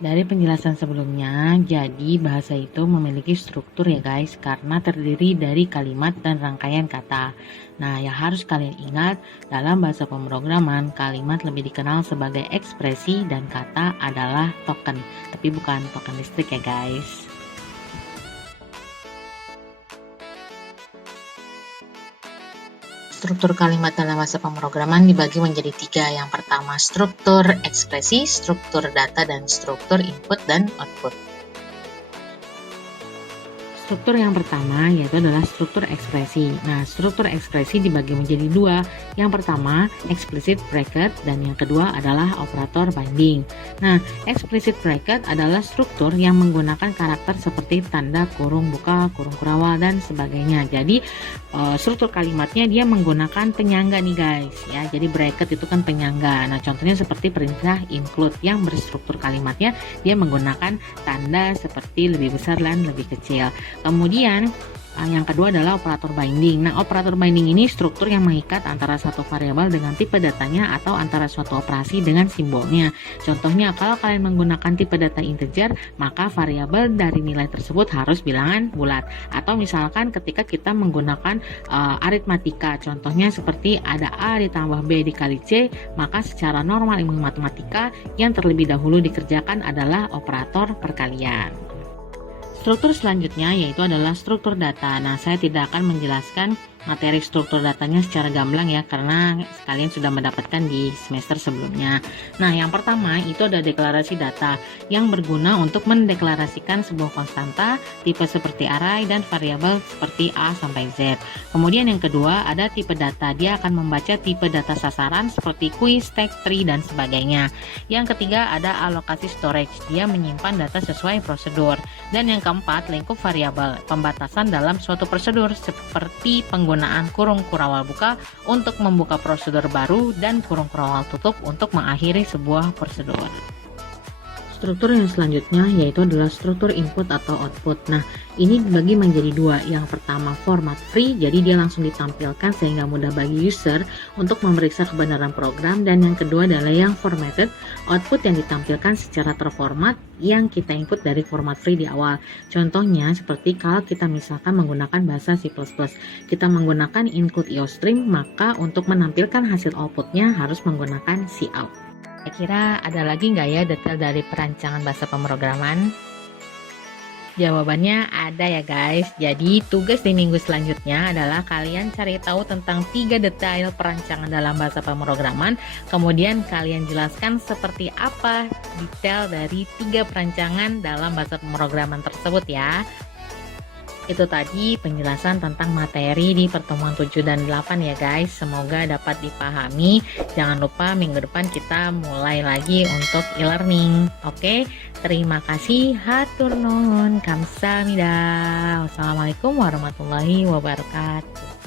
Dari penjelasan sebelumnya, jadi bahasa itu memiliki struktur ya guys, karena terdiri dari kalimat dan rangkaian kata. Nah, yang harus kalian ingat, dalam bahasa pemrograman, kalimat lebih dikenal sebagai ekspresi dan kata adalah token, tapi bukan token listrik ya guys. Struktur kalimat dalam bahasa pemrograman dibagi menjadi 3. Yang pertama, struktur ekspresi, struktur data, dan struktur input dan output. Struktur yang pertama yaitu adalah struktur ekspresi. Nah, struktur ekspresi dibagi menjadi 2. Yang pertama, explicit bracket, dan yang kedua adalah operator binding. Nah, explicit bracket adalah struktur yang menggunakan karakter seperti tanda kurung buka, kurung kurawal, dan sebagainya. Jadi, struktur kalimatnya dia menggunakan penyangga nih guys ya. Jadi bracket itu kan penyangga. Nah, contohnya seperti perintah include yang berstruktur kalimatnya dia menggunakan tanda seperti lebih besar dan lebih kecil. Kemudian yang kedua adalah operator binding. Nah, operator binding ini struktur yang mengikat antara satu variabel dengan tipe datanya atau antara suatu operasi dengan simbolnya. Contohnya, kalau kalian menggunakan tipe data integer, maka variabel dari nilai tersebut harus bilangan bulat. Atau misalkan ketika kita menggunakan aritmatika, contohnya seperti ada A ditambah B dikali C, maka secara normal ilmu matematika yang terlebih dahulu dikerjakan adalah operator perkalian. Struktur selanjutnya yaitu adalah struktur data. Nah, saya tidak akan menjelaskan materi struktur datanya secara gamblang ya, karena kalian sudah mendapatkan di semester sebelumnya. Nah, yang pertama itu ada deklarasi data yang berguna untuk mendeklarasikan sebuah konstanta tipe seperti array dan variabel seperti A sampai Z. Kemudian yang kedua ada tipe data, dia akan membaca tipe data sasaran seperti quiz, tag, tree, dan sebagainya. Yang ketiga ada alokasi storage, dia menyimpan data sesuai prosedur. Dan yang keempat, lingkup variabel, pembatasan dalam suatu prosedur seperti penggunaan kurung kurawal buka untuk membuka prosedur baru dan kurung kurawal tutup untuk mengakhiri sebuah prosedur. Struktur yang selanjutnya yaitu adalah struktur input atau output. Nah, ini dibagi menjadi 2. Yang pertama format free, jadi dia langsung ditampilkan sehingga mudah bagi user untuk memeriksa kebenaran program. Dan yang kedua adalah yang formatted, output yang ditampilkan secara terformat yang kita input dari format free di awal. Contohnya seperti kalau kita misalkan menggunakan bahasa C++, kita menggunakan include iostream, maka untuk menampilkan hasil outputnya harus menggunakan cout. Kira-kira ada lagi nggak ya detail dari perancangan bahasa pemrograman? Jawabannya ada ya guys. Jadi tugas di minggu selanjutnya adalah kalian cari tahu tentang 3 detail perancangan dalam bahasa pemrograman. Kemudian kalian jelaskan seperti apa detail dari 3 perancangan dalam bahasa pemrograman tersebut ya. Itu tadi penjelasan tentang materi di pertemuan 7 dan 8 ya guys. Semoga dapat dipahami. Jangan lupa minggu depan kita mulai lagi untuk e-learning. Oke, terima kasih. Hatur nuhun. Kamsahamnida. Wassalamualaikum warahmatullahi wabarakatuh.